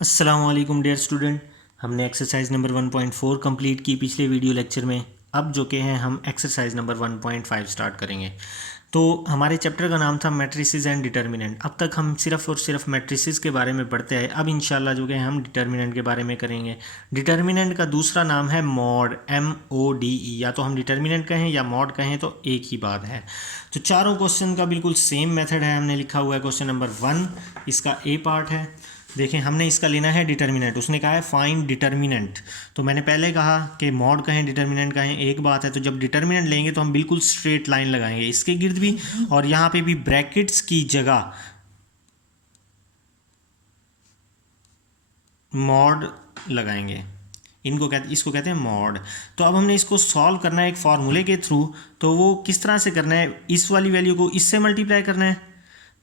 अस्सलामुअलैकुम dear student. हमने exercise number 1.4 complete की पिछले वीडियो लेक्चर में। अब जो कि हैं हम एक्सरसाइज नंबर 1.5 स्टार्ट करेंगे। तो हमारे चैप्टर का नाम था मैट्रिसेस एंड डिटर्मिनेंट। अब तक हम सिर्फ और सिर्फ मैट्रिसेस के बारे में पढ़ते हैं। अब इंशाल्लाह जो कि हम डिटर्मिनेंट के बारे में करेंगे। डिटर्मिनेंट का दूसरा नाम है मॉड, MODE। या तो हम डिटर्मिनेंट कहें या मॉड कहें तो एक ही बात है। तो चारों क्वेश्चन का बिल्कुल सेम मेथड है। हमने लिखा हुआ है क्वेश्चन नंबर 1, इसका ए पार्ट है। देखें, हमने इसका लेना है डिटर्मिनेंट। उसने कहा है फाइंड डिटर्मिनेंट। तो मैंने पहले कहा कि मॉड कहें डिटर्मिनेंट कहें एक बात है। तो जब डिटर्मिनेंट लेंगे तो हम बिल्कुल स्ट्रेट लाइन लगाएंगे इसके गिर्द भी, और यहाँ पे भी ब्रैकेट्स की जगह मॉड लगाएंगे। इसको कहते हैं मॉड। तो अब हमने इसको सॉल्व करना है एक फार्मूले के थ्रू। तो वो किस तरह से करना है, इस वाली वैल्यू को इससे मल्टीप्लाई करना है,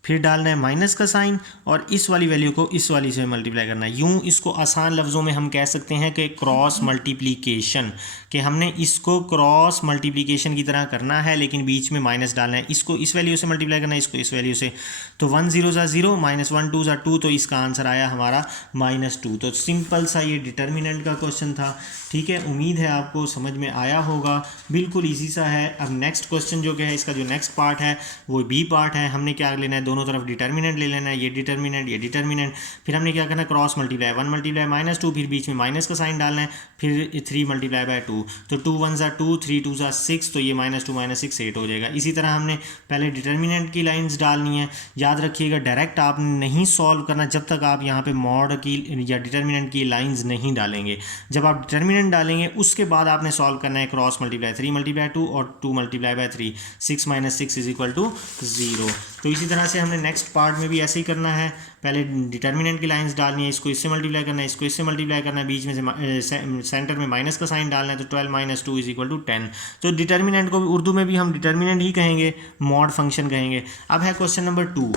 फिर डालना है माइनस का साइन, और इस वाली वैल्यू को इस वाली से मल्टीप्लाई करना है। यूँ इसको आसान लफ्ज़ों में हम कह सकते हैं कि क्रॉस मल्टीप्लिकेशन, कि हमने इसको क्रॉस मल्टीप्लिकेशन की तरह करना है, लेकिन बीच में माइनस डालना है। इसको इस वैल्यू से मल्टीप्लाई करना है, इसको इस वैल्यू से। तो 1 0 ज़ा 0, -1 2 ज़ा 2, तो इसका आंसर आया हमारा -2। तो सिंपल सा ये डिटर्मिनेंट का क्वेश्चन था। ठीक है, उम्मीद है आपको समझ में आया होगा। बिल्कुल ईजी सा है। अब नेक्स्ट क्वेश्चन जो कि है, इसका जो नेक्स्ट पार्ट है वो बी पार्ट है। हमने क्या लेना है, दोनों तरफ डिटर्मिनेंट ले लेना है। ये डिटर्मिनेंट, ये डिटर्मिनेंट। फिर हमने क्या करना है, क्रॉस मल्टीप्लाई, 1 मल्टीप्लाई -2, फिर बीच में माइनस का साइन डालना है, फिर 3 मल्टीप्लाई बाय 2। तो 2 1 ज़ा 2, 3 2 ज़ा 6, तो ये -2 -6 8 हो जाएगा। इसी तरह हमने पहले डिटर्मिनेंट की लाइन्स डालनी है। याद रखिएगा, डायरेक्ट आप नहीं सॉल्व करना जब तक आप यहाँ पे मॉड की या डिटर्मिनेंट की लाइन्स नहीं डालेंगे। जब आप डिटर्मिनेंट डालेंगे उसके बाद आपने सॉल्व करना है क्रॉस मल्टीप्लाई, 3 मल्टीप्लाई 2 और 2 मल्टीप्लाई बाय 3, 6 - 6 = 0। तो इसी तरह से हमने नेक्स्ट पार्ट में भी ऐसे ही करना है। पहले डिटर्मिनेंट की लाइंस डालनी है, इसको इससे मल्टीप्लाई करना है, इसको इससे मल्टीप्लाई करना है, बीच में से सेंटर में माइनस का साइन डालना है। तो 12 - 2 = 10। तो डिटर्मिनेंट को उर्दू में भी हम डिटर्मिनेंट ही कहेंगे, मॉड फंक्शन कहेंगे। अब है क्वेश्चन नंबर 2।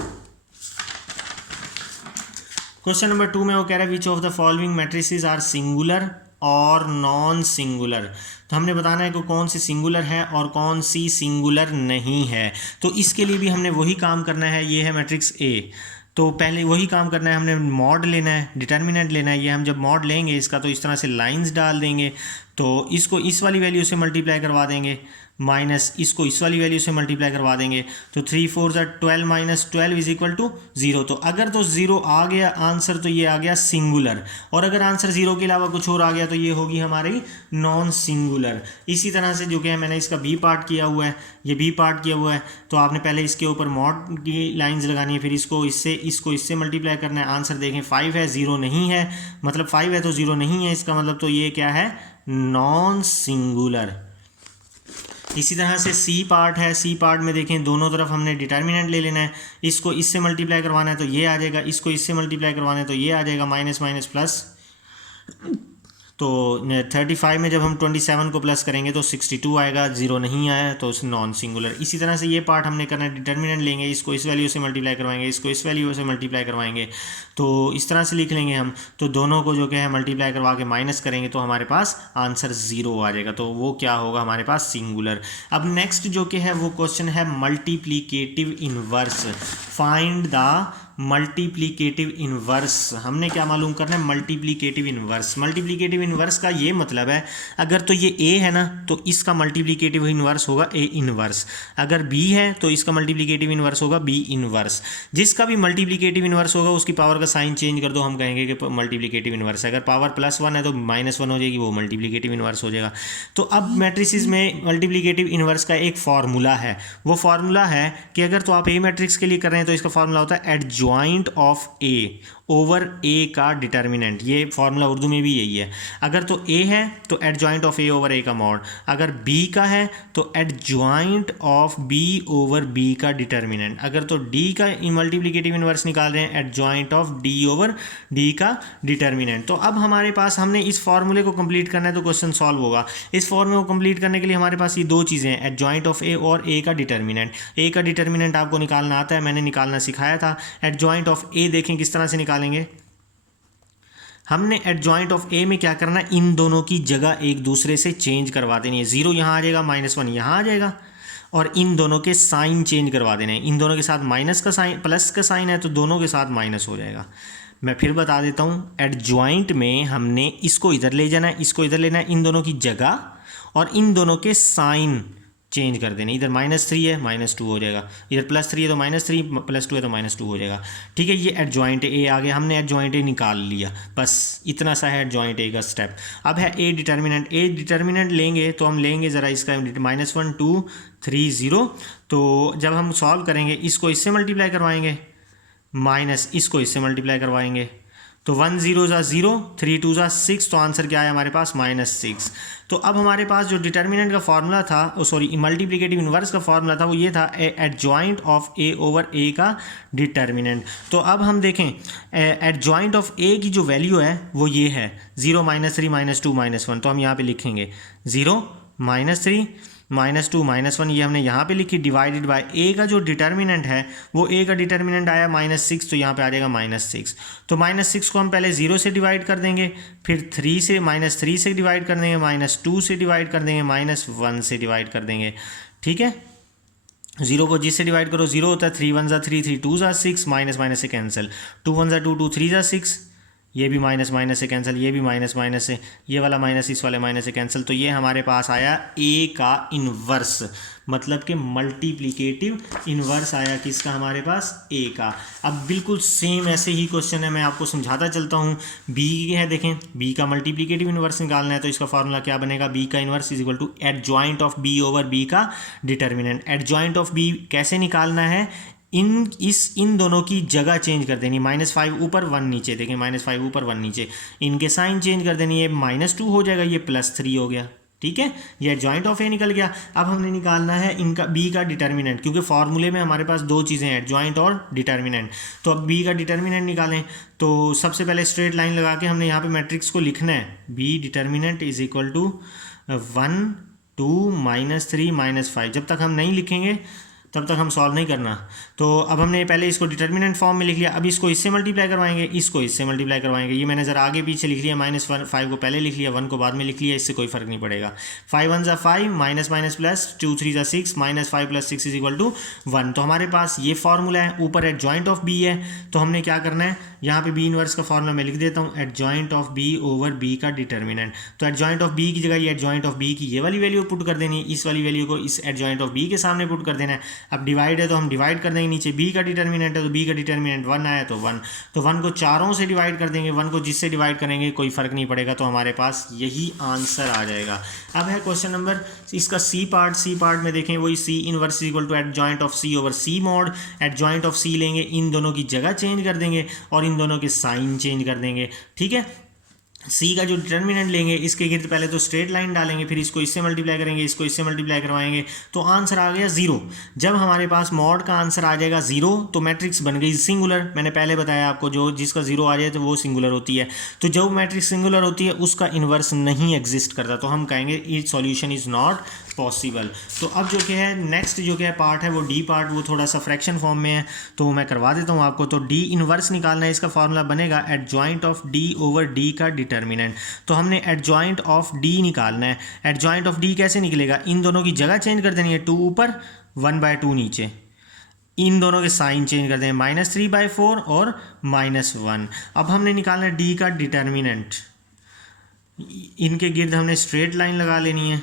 क्वेश्चन नंबर 2 में वो कह रहा है which of the following matrices are singular और नॉन सिंगुलर। तो हमने बताना है कि कौन सी सिंगुलर है और कौन सी सिंगुलर नहीं है। तो इसके लिए भी हमने वही काम करना है। ये है मैट्रिक्स ए, तो पहले वही काम करना है। हमने मॉड लेना है, डिटर्मिनेंट लेना है। ये हम जब मॉड लेंगे इसका, तो इस तरह से लाइंस डाल देंगे। तो इसको इस वाली वैल्यू से मल्टीप्लाई करवा देंगे, माइनस इसको इस वाली वैल्यू से मल्टीप्लाई करवा देंगे। तो 3 4 ज़ा 12 - 12 = 0। तो अगर तो 0 आ गया आंसर तो ये आ गया सिंगुलर, और अगर आंसर 0 के अलावा कुछ और आ गया तो ये होगी हमारी नॉन सिंगुलर। इसी तरह से जो कि है, मैंने इसका बी पार्ट किया हुआ है, ये बी पार्ट किया हुआ है। तो आपने पहले इसके ऊपर मॉड की लाइंस लगानी है, फिर इसको इससे मल्टीप्लाई करना है। आंसर देखें 5 है, 0 नहीं है। मतलब 5 है तो 0 नहीं है, इसका मतलब तो ये क्या है, नॉन सिंगुलर। इसी तरह से सी पार्ट है। सी पार्ट में देखें, दोनों तरफ हमने डिटर्मिनेंट ले लेना है। इसको इससे मल्टीप्लाई करवाना है तो ये आ जाएगा, इसको इससे मल्टीप्लाई करवाना है तो ये आ जाएगा, माइनस माइनस प्लस। तो 35 में जब हम 27 को प्लस करेंगे तो 62 आएगा, 0 नहीं आया तो नॉन सिंगुलर। इसी तरह से ये पार्ट हमने करना है, डिटर्मिनेंट लेंगे, इसको इस वैल्यू से मल्टीप्लाई करवाएंगे, इसको इस वैल्यू से मल्टीप्लाई करवाएंगे। तो इस तरह से लिख लेंगे हम। तो दोनों को जो क्या है मल्टीप्लाई करवा के माइनस करेंगे तो हमारे पास आंसर 0 आ जाएगा। तो वो क्या होगा हमारे पास, सिंगुलर। अब नेक्स्ट जो कि है वो क्वेश्चन है multiplicative inverse. Find the multiplicative inverse. हमने क्या मालूम करना है, मल्टीप्लीकेटिव इनवर्स। मल्टीप्लीकेटिव इनवर्स का ये मतलब है, अगर तो ये ए है ना तो इसका मल्टीप्लीकेटिव इनवर्स होगा ए इनवर्स। अगर बी है तो इसका मल्टीप्लीकेटिव इनवर्स होगा बी इनवर्स। जिसका भी मल्टीप्लीकेटिव इनवर्स होगा उसकी पावर का साइन चेंज कर दो, हम कहेंगे कि मल्टीप्लीकेटिव इनवर्स है। अगर पावर +1 है तो -1 हो जाएगी, वो मल्टीप्लीकेटिव इनवर्स हो जाएगा। तो अब मैट्रिसेस में मल्टीप्लीकेटिव इनवर्स का एक फार्मूला है। वो फार्मूला है कि अगर तो आप ए मैट्रिक्स के लिए कर रहे हैं तो इसका फार्मूला होता है adjoint of A over A का डिटर्मिनेंट। ये फार्मूला उर्दू में भी यही है। अगर तो ए है तो adjoint of A over A का मॉड, अगर बी का है तो adjoint of B over B का डिटर्मिनेंट, अगर तो डी का मल्टीप्लिकेटिव इनवर्स निकाल रहे हैं adjoint of D over D का डिटर्मिनेंट। तो अब हमारे पास हमने इस फार्मूले को कंप्लीट करना है तो क्वेश्चन सॉल्व होगा। इस फार्मूले को कंप्लीट करने के लिए हमारे पास ये दो चीज़ें हैं, एडजॉइंट ऑफ ए और ए का डिटर्मिनेंट। ए का डिटर्मिनेंट आपको निकालना आता है, मैंने निकालना सिखाया था। एडजॉइंट ऑफ ए देखें किस तरह से निकालेंगे। हमने एडजॉइंट ऑफ ए में क्या करना है, इन दोनों की जगह एक दूसरे से चेंज करवा देनी है। 0 यहाँ आ जाएगा, -1 यहाँ आ जाएगा, और इन दोनों के साइन चेंज करवा देने हैं। इन दोनों के साथ माइनस का साइन, प्लस का साइन है तो दोनों के साथ माइनस हो जाएगा। मैं फिर बता देता हूँ, एडजॉइंट में हमने इसको इधर ले जाना है, इसको इधर लेना है, इन दोनों की जगह और इन दोनों के साइन चेंज कर देने। इधर -3 है -2 हो जाएगा, इधर +3 है तो -3, +2 है तो -2 हो जाएगा। ठीक है, ये एडजॉइंट ए आ गया, हमने एडजॉइंट ए निकाल लिया, बस इतना सा है एडजॉइंट ए का स्टेप। अब है ए डिटर्मिनेंट। ए डिटर्मिनेंट लेंगे तो हम लेंगे ज़रा इसका -1 2 3 0। तो जब हम सॉल्व करेंगे इसको इससे मल्टीप्लाई करवाएंगे, माइनस इसको इससे मल्टीप्लाई करवाएंगे, तो 1 0 ज़ा 0, 3 2 ज़ा 6, तो आंसर क्या है हमारे पास -6। तो अब हमारे पास जो डिटर्मिनेंट का फॉर्मूला था, मल्टीप्लिकेटिव इन्वर्स का फॉर्मूला था, वो ये था adjoint of A over A का डिटर्मिनेंट। तो अब हम देखें एडजॉइंट ऑफ ए की जो वैल्यू है वो ये है 0 -3 -2 -1। तो हम यहाँ पे लिखेंगे 0 -3 -2 -1, ये हमने यहाँ पे लिखी, डिवाइडेड बाय ए का जो डिटर्मिनेंट है वो ए का डिटर्मिनेंट आया -6, तो यहाँ पे आ जाएगा -6। तो -6 को हम पहले 0 से डिवाइड कर देंगे, फिर 3 से -3 से डिवाइड कर देंगे, -2 से डिवाइड कर देंगे, -1 से डिवाइड कर देंगे। ठीक है, 0 को जिससे डिवाइड करो 0 होता है, 3 1 ज़ा 3 3 2 ज़ा 6, माइनस माइनस से कैंसिल, 2 1 ज़ा 2 2 3 ज़ा 6, ये भी माइनस माइनस से कैंसिल, ये भी माइनस माइनस से, ये वाला माइनस इस वाले माइनस से कैंसिल। तो ये हमारे पास आया ए का इन्वर्स, मतलब कि मल्टीप्लिकेटिव इन्वर्स आया किसका हमारे पास, ए का। अब बिल्कुल सेम ऐसे ही क्वेश्चन है, मैं आपको समझाता चलता हूँ। बी है, देखें बी का मल्टीप्लिकेटिव इन्वर्स निकालना है, तो इसका फॉर्मूला क्या बनेगा, बी का inverse is equal to adjoint of B over B का डिटर्मिनेंट। एडजॉइंट ऑफ बी कैसे निकालना है, इन दोनों की जगह चेंज कर देनी, -5 ऊपर 1 नीचे, देखें -5 ऊपर 1 नीचे, इनके साइन चेंज कर देनी, ये -2 हो जाएगा, ये +3 हो गया। ठीक है, ये एडजॉइंट ऑफ ए निकल गया। अब हमने निकालना है इनका बी का डिटर्मिनेंट, क्योंकि फॉर्मूले में हमारे पास दो चीज़ें हैं, एडजॉइंट और डिटर्मिनेंट। तो अब बी का डिटर्मिनेंट निकालें, तो सबसे पहले स्ट्रेट लाइन लगा के हमने यहाँ पे मैट्रिक्स को लिखना है, B determinant is equal to 1 2 -3 -5। जब तक हम नहीं लिखेंगे तब तक हम सॉल्व नहीं करना। तो अब हमने पहले इसको डिटर्मिनेंट फॉर्म में लिख लिया, अब इसको इससे मल्टीप्लाई करवाएंगे, इसको इससे मल्टीप्लाई करवाएंगे। ये मैंने ज़रा आगे पीछे लिख लिया, -5 को पहले लिख लिया, 1 को बाद में लिख लिया, इससे कोई फ़र्क नहीं पड़ेगा। 5 1 ज़ा 5, माइनस माइनस प्लस, 2 3 ज़ा 6, -5 + 6 इज इक्वल टू 1। तो हमारे पास ये फार्मूला है, ऊपर एडजॉइंट ऑफ बी है, तो हमने क्या करना है, यहाँ पे बी इनवर्स का फॉर्मूला मैं लिख देता हूँ, adjoint of B over B का डिटर्मिनेंट। तो एडजॉइंट ऑफ बी की जगह ये एडजॉइंट ऑफ बी की ये वाली वैल्यू पुट कर देनी है, इस वाली वैल्यू को इस एडजॉइंट ऑफ बी के सामने पुट कर देना है। अब डिवाइड है तो हम डिवाइड कर देंगे, नीचे बी का डिटर्मिनेंट है तो बी का डिटर्मिनेंट 1 आया तो 1, तो 1 को चारों से डिवाइड कर देंगे, 1 को जिससे डिवाइड करेंगे कोई फ़र्क नहीं पड़ेगा, तो हमारे पास यही आंसर आ जाएगा। अब है क्वेश्चन नंबर इसका सी पार्ट में देखें, वही C inverse equal to adjoint of C over C mod. Adjoint of C लेंगे, इन दोनों की जगह चेंज कर देंगे और इन दोनों के साइन चेंज कर देंगे। ठीक है, सी का जो डिटर्मिनेंट लेंगे, इसके गिर्द पहले तो स्ट्रेट लाइन डालेंगे, फिर इसको इससे मल्टीप्लाई करेंगे, इसको इससे मल्टीप्लाई करवाएंगे, तो आंसर आ गया 0। जब हमारे पास मॉड का आंसर आ जाएगा 0 तो मैट्रिक्स बन गई सिंगुलर। मैंने पहले बताया आपको, जो जिसका 0 आ जाए तो वो सिंगुलर होती है। तो जब मैट्रिक्स सिंगुलर होती है उसका इन्वर्स नहीं एग्जिस्ट करता, तो हम कहेंगे it solution is not possible. तो अब जो क्या है नेक्स्ट जो क्या है पार्ट है वो डी पार्ट, वो थोड़ा सा फ्रैक्शन फॉर्म में है, तो मैं करवा देता हूँ आपको। तो डी इनवर्स निकालना है, इसका फॉर्मूला बनेगा adjoint of D over D का डिटर्मिनेंट। तो हमने एडजॉइंट ऑफ डी निकालना है। एडजॉइंट ऑफ डी कैसे निकलेगा, इन दोनों की जगह चेंज कर देनी है, 2 ऊपर 1/2 नीचे, इन दोनों के साइन चेंज कर दें, -3/4 और -1। अब हमने निकालना है डी का डिटर्मिनेंट, इनके गिर्द हमने स्ट्रेट लाइन लगा लेनी है।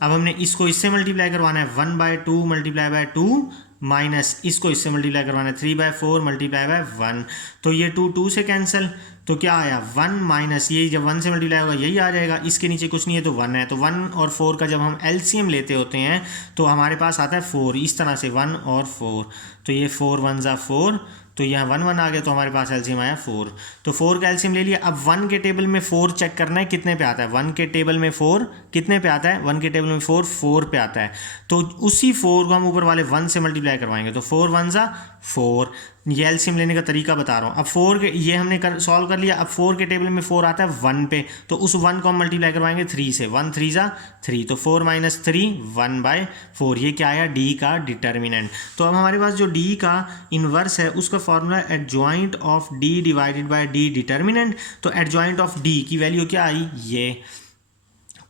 अब हमने इसको इससे मल्टीप्लाई करवाना है, 1/2 मल्टीप्लाई बाय 2 माइनस इसको इससे मल्टीप्लाई करवाना है 3/4 मल्टीप्लाई बाय 1, तो ये 2 2 से कैंसिल, तो क्या आया 1 माइनस ये जब 1 से मल्टीप्लाई होगा यही आ जाएगा, इसके नीचे कुछ नहीं है तो 1 है। तो 1 और 4 का जब हम एलसीएम लेते होते हैं तो हमारे पास आता है 4, इस तरह से 1 और 4, तो ये 4 1 ज़ा 4, तो यहाँ 1 1 आ गया, तो हमारे पास एलसीएम आया 4। तो 4 का एलसीएम ले लिया। अब 1 के टेबल में 4 चेक करना है कितने पे आता है, 1 के टेबल में 4 कितने पे आता है, 1 के टेबल में 4 पे आता है, तो उसी 4 को हम ऊपर वाले 1 से मल्टीप्लाई करवाएंगे, तो 4 1 ज़ा 4। ये एलसीएम लेने का तरीका बता रहा हूँ। अब 4 के ये हमने सॉल्व कर लिया। अब 4 के टेबल में 4 आता है 1 पे, तो उस 1 को हम मल्टीप्लाई करवाएंगे 3 से, 1 3 ज़ा 3, तो 4 - 3 1/4। ये क्या आया, डी का डिटर्मिनेंट। तो अब हमारे पास जो डी का इन्वर्स है उसका formula adjoint of D divided by D determinant. तो एडजॉइंट ऑफ डी की वैल्यू क्या आई, ये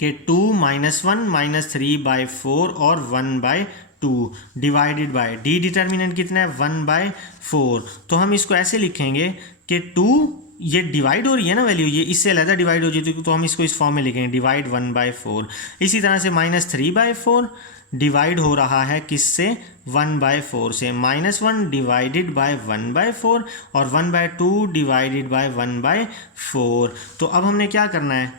कि 2 - 1 - 3/4 और 1/2 2 डिवाइडेड बाय डी डिटर्मिनेंट कितना है 1/4। तो हम इसको ऐसे लिखेंगे कि 2 ये डिवाइड हो रही है ना वैल्यू, ये इससे अलग डिवाइड हो जाती है, तो हम इसको इस फॉर्म में लिखेंगे डिवाइड 1/4। इसी तरह से -3/4 डिवाइड हो रहा है किससे 1/4 से, -1 डिवाइडेड बाय 1/4 और 1/2 डिवाइडेड बाय 1/4। तो अब हमने क्या करना है,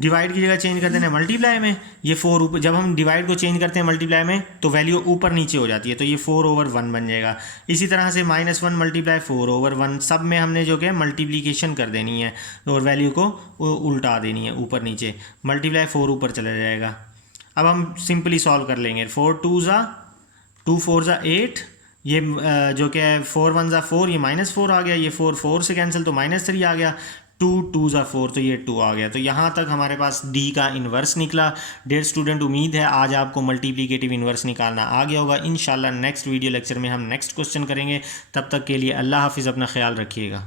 डिवाइड की जगह चेंज कर देना है मल्टीप्लाई में। ये 4 ऊपर, जब हम डिवाइड को चेंज करते हैं मल्टीप्लाई में तो वैल्यू ऊपर नीचे हो जाती है, तो ये 4/1 बन जाएगा। इसी तरह से -1 मल्टीप्लाई 4/1, सब में हमने जो कि मल्टीप्लिकेशन कर देनी है और वैल्यू को उल्टा देनी है ऊपर नीचे, मल्टीप्लाई 4 ऊपर चला जाएगा। अब हम सिंपली सॉल्व कर लेंगे। 4 2 4 8, ये जो कि 4 1 4, ये -4 आ गया, ये 4 4 से कैंसिल तो -3 आ गया, 2 2 4 तो ये 2 आ गया। तो यहाँ तक हमारे पास डी का इन्वर्स निकला। डियर स्टूडेंट, उम्मीद है आज आपको मल्टीप्लिकेटिव इन्वर्स निकालना आ गया होगा। इंशाल्लाह नेक्स्ट वीडियो लेक्चर में हम नेक्स्ट क्वेश्चन करेंगे। तब तक के लिए अल्लाह हाफिज़, अपना ख्याल रखिएगा।